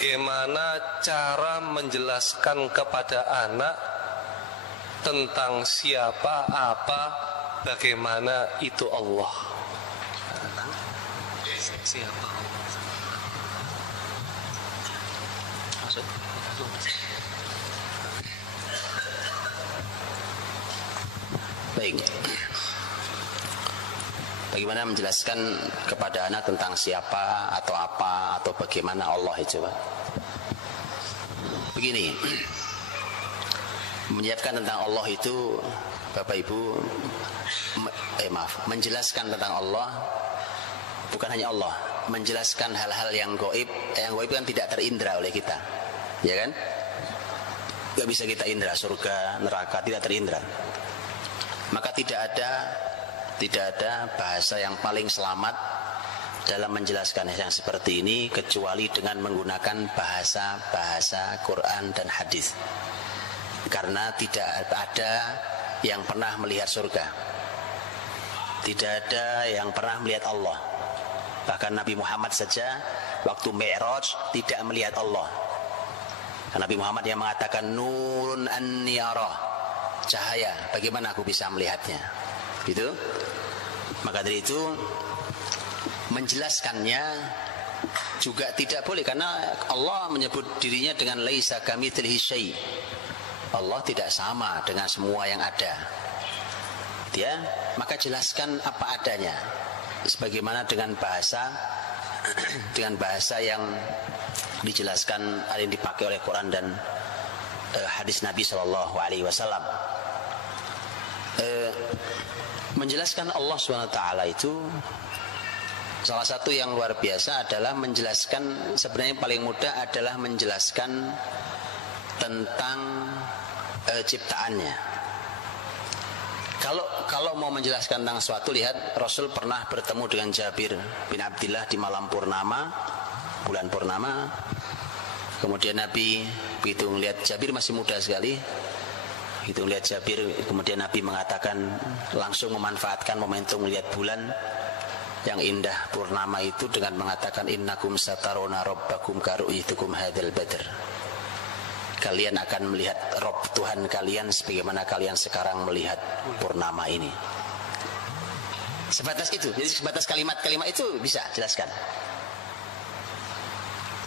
bagaimana cara menjelaskan kepada anak tentang siapa, apa, bagaimana itu Allah. Tentang siapa Allah? Maksud? Baik. Bagaimana menjelaskan kepada anak tentang siapa atau apa atau bagaimana Allah itu, Pak? Begini, menyiapkan tentang Allah itu, Bapak Ibu, menjelaskan tentang Allah bukan hanya Allah, menjelaskan hal-hal yang gaib kan tidak terindra oleh kita, ya kan? Gak bisa kita indra, surga, neraka tidak terindra. Maka tidak ada bahasa yang paling selamat dalam menjelaskan yang seperti ini kecuali dengan menggunakan bahasa Quran dan hadis. Karena tidak ada yang pernah melihat surga, tidak ada yang pernah melihat Allah. Bahkan Nabi Muhammad saja waktu Mi'raj tidak melihat Allah. Karena Nabi Muhammad yang mengatakan nurun anni arah, cahaya, bagaimana aku bisa melihatnya, gitu. Maka dari itu menjelaskannya juga tidak boleh, karena Allah menyebut dirinya dengan laisa kamitslihi syai'. Allah tidak sama dengan semua yang ada, ya. Maka jelaskan apa adanya, sebagaimana dengan bahasa yang dijelaskan, yang dipakai oleh Quran dan hadis Nabi Shallallahu Alaihi Wasallam. Menjelaskan Allah SWT itu salah satu yang luar biasa adalah menjelaskan, sebenarnya paling mudah adalah menjelaskan tentang ciptaannya. Kalau mau menjelaskan tentang sesuatu, lihat Rasul pernah bertemu dengan Jabir bin Abdillah di malam purnama, bulan purnama. Kemudian Nabi begitu melihat Jabir masih muda sekali, itu lihat Jabir, kemudian Nabi mengatakan, langsung memanfaatkan momentum melihat bulan yang indah purnama itu dengan mengatakan innakum sataruna rabbakum karu'itukum hadzal badr. Kalian akan melihat Rabb Tuhan kalian sebagaimana kalian sekarang melihat purnama ini. Sebatas itu, jadi sebatas kalimat-kalimat itu bisa jelaskan.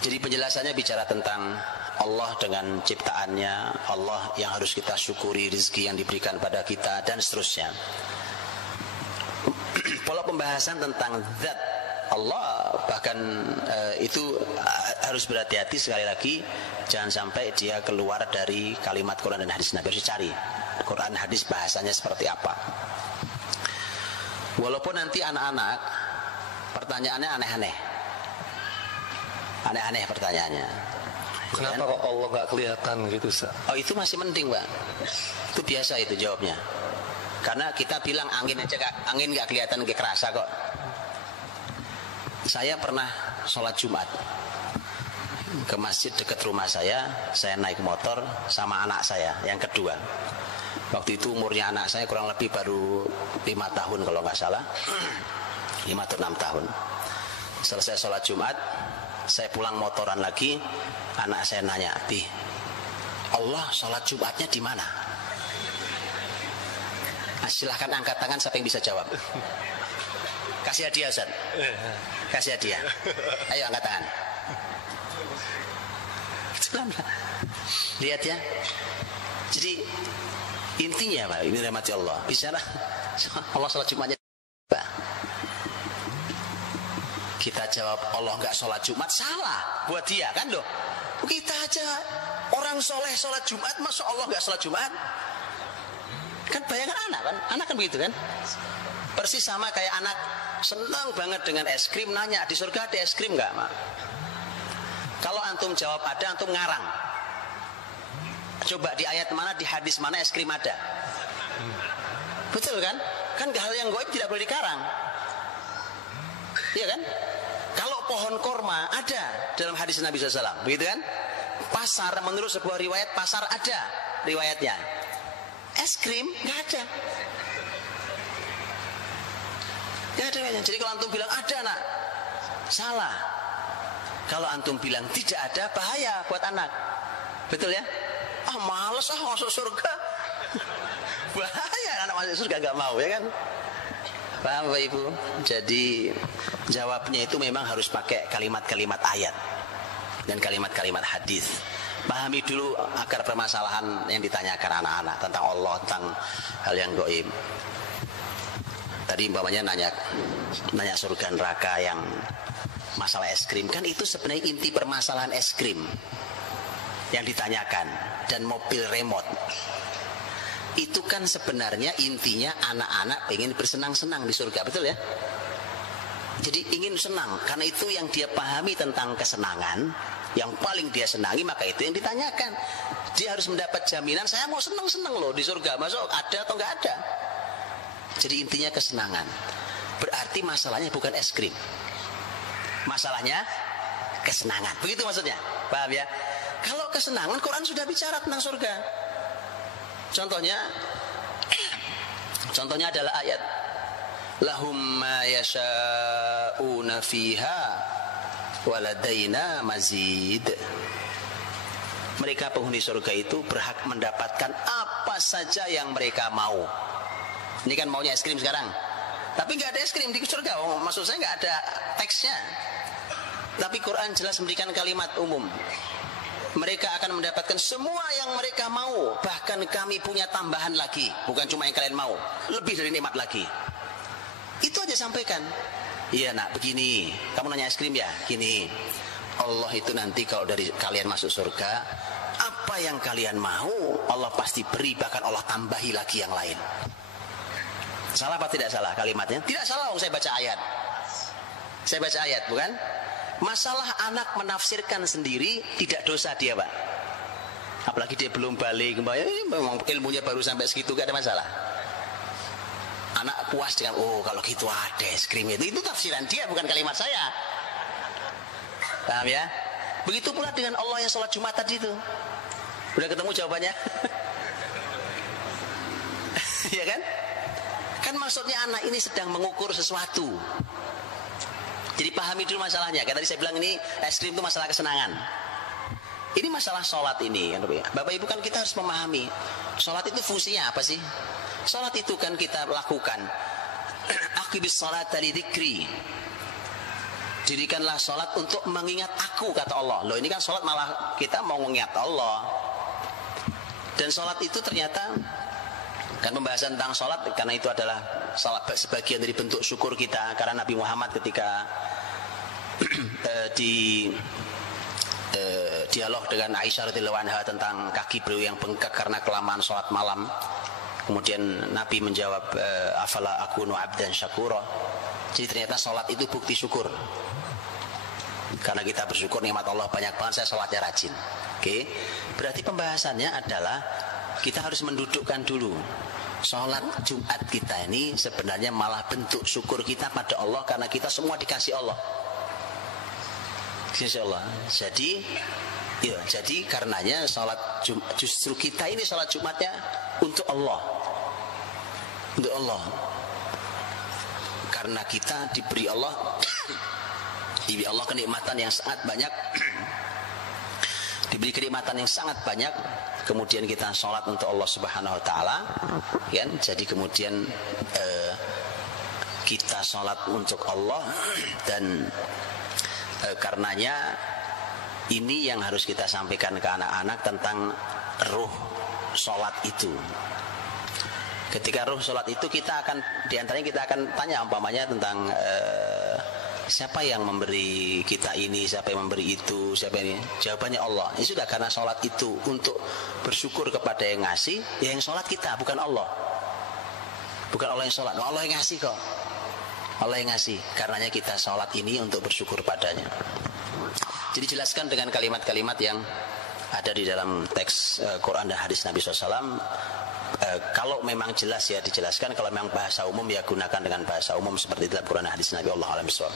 Jadi penjelasannya bicara tentang Allah dengan ciptaannya, Allah yang harus kita syukuri rezeki yang diberikan pada kita, dan seterusnya. Pola pembahasan tentang zat Allah bahkan itu harus berhati-hati, sekali lagi jangan sampai dia keluar dari kalimat Quran dan hadis Nabi. Harus dicari Quran hadis bahasanya seperti apa. Walaupun nanti anak-anak pertanyaannya aneh-aneh pertanyaannya. Kenapa kok Allah nggak kelihatan gitu, Ustaz? Oh, itu masih mending, Pak. Itu biasa itu jawabnya. Karena kita bilang angin aja, angin nggak kelihatan, nggak kerasa kok. Saya pernah sholat Jumat ke masjid dekat rumah saya naik motor sama anak saya yang kedua. Waktu itu umurnya anak saya kurang lebih baru 5 tahun kalau nggak salah, 5 atau 6 tahun. Selesai sholat Jumat, saya pulang motoran lagi, anak saya nanya, "Bi, Allah sholat Jumatnya di mana?" Nah, silahkan angkat tangan siapa yang bisa jawab. Kasih hadiah, Ustaz. Kasih hadiah. Ayo angkat tangan. Lihat ya. Jadi intinya, Pak, ini rahmati Allah. Bicara Allah sholat Jumatnya. Kita jawab Allah nggak sholat Jumat, salah buat dia kan loh. Kita aja orang soleh sholat Jumat, masa Allah nggak sholat Jumat? Kan bayangan anak kan begitu kan? Persis sama kayak anak senang banget dengan es krim, nanya di surga ada es krim nggak, Mak? Kalau antum jawab ada, antum ngarang. Coba di ayat mana, di hadis mana es krim ada? Betul kan? Kan hal yang gaib tidak boleh dikarang. Iya kan? Kalau pohon korma ada dalam hadis Nabi SAW, begitu kan? Pasar, menurut sebuah riwayat pasar ada riwayatnya. Es krim nggak ada. Nggak ada. Jadi kalau antum bilang ada, nak, salah. Kalau antum bilang tidak ada, bahaya buat anak. Betul ya? Males masuk surga. Bahaya anak masuk surga nggak mau, ya kan? Paham Bapak Ibu? Jadi jawabnya itu memang harus pakai kalimat-kalimat ayat dan kalimat-kalimat hadis. Pahami dulu akar permasalahan yang ditanyakan anak-anak tentang Allah, tentang hal yang gaib. Tadi umpamanya nanya surga neraka yang masalah es krim, kan itu sebenarnya inti permasalahan es krim yang ditanyakan, dan mobil remote. Itu kan sebenarnya intinya anak-anak ingin bersenang-senang di surga, betul ya? Jadi ingin senang, karena itu yang dia pahami tentang kesenangan, yang paling dia senangi, maka itu yang ditanyakan. Dia harus mendapat jaminan, saya mau senang-senang loh di surga, masuk ada atau enggak ada. Jadi intinya kesenangan. Berarti masalahnya bukan es krim, masalahnya kesenangan. Begitu maksudnya, paham ya? Kalau kesenangan, Quran sudah bicara tentang surga. Contohnya adalah ayat lahum ma yasha'una fiha waladaina mazid. Mereka penghuni surga itu berhak mendapatkan apa saja yang mereka mau. Ini kan maunya es krim sekarang, tapi nggak ada es krim di surga. Maksud saya nggak ada teksnya, tapi Quran jelas memberikan kalimat umum. Mereka akan mendapatkan semua yang mereka mau. Bahkan kami punya tambahan lagi. Bukan cuma yang kalian mau, lebih dari nikmat lagi. Itu aja sampaikan. Iya nak, begini. Kamu nanya es krim ya? Gini, Allah itu nanti kalau dari kalian masuk surga, apa yang kalian mau Allah pasti beri, bahkan Allah tambahi lagi yang lain. Salah apa tidak salah kalimatnya? Tidak salah, saya baca ayat. Saya baca ayat, bukan? Masalah anak menafsirkan sendiri tidak dosa dia, Pak. Apalagi dia belum balik, memang ilmunya baru sampai segitu, gak ada masalah. Anak puas dengan, kalau gitu ada es krim itu tafsiran dia, bukan kalimat saya. Paham ya? Begitu pula dengan Allah yang sholat Jumat tadi itu. Udah ketemu jawabannya? Ya kan? Kan maksudnya anak ini sedang mengukur sesuatu. Jadi pahami dulu masalahnya. Kayak tadi saya bilang, ini es krim itu masalah kesenangan. Ini masalah sholat ini, Bapak Ibu, kan kita harus memahami sholat itu fungsinya apa sih? Sholat itu kan kita lakukan aqibis sholata li dzikri. Dirikanlah sholat untuk mengingat aku, kata Allah. Loh, ini kan sholat malah kita mau mengingat Allah. Dan sholat itu ternyata kan pembahasan tentang sholat, karena itu adalah salah sebagian dari bentuk syukur kita. Karena Nabi Muhammad ketika di dialog dengan Aisyah radhiyallahu anha tentang kaki beliau yang bengkak karena kelamaan sholat malam, kemudian Nabi menjawab, afala akunu abdan syakura. Jadi ternyata sholat itu bukti syukur. Karena kita bersyukur nikmat Allah banyak banget, saya sholatnya rajin. Oke, berarti pembahasannya adalah kita harus mendudukkan dulu sholat Jumat kita ini sebenarnya malah bentuk syukur kita pada Allah, karena kita semua dikasih Allah. Insya Allah. Jadi karenanya sholat justru kita ini sholat Jumatnya untuk Allah, untuk Allah. Karena kita diberi Allah kenikmatan yang sangat banyak, diberi kenikmatan yang sangat banyak. Kemudian kita sholat untuk Allah Subhanahu Wa Taala, kan? Jadi kemudian kita sholat untuk Allah, dan karenanya ini yang harus kita sampaikan ke anak-anak tentang ruh sholat itu. Ketika ruh sholat itu kita akan, diantaranya kita akan tanya umpamanya tentang siapa yang memberi kita ini, siapa yang memberi itu, siapa ini? Jawabannya Allah. Ini sudah, karena sholat itu untuk bersyukur kepada yang ngasih, ya yang sholat kita, bukan Allah. Bukan Allah yang sholat, Allah yang ngasih kok. Allah yang ngasih. Karenanya kita sholat ini untuk bersyukur padanya. Jadi jelaskan dengan kalimat-kalimat yang ada di dalam teks Quran dan hadis Nabi SAW. Kalau memang jelas ya dijelaskan, kalau memang bahasa umum ya gunakan dengan bahasa umum seperti dalam Quran dan hadis Nabi. Allahu a'lam bishawab.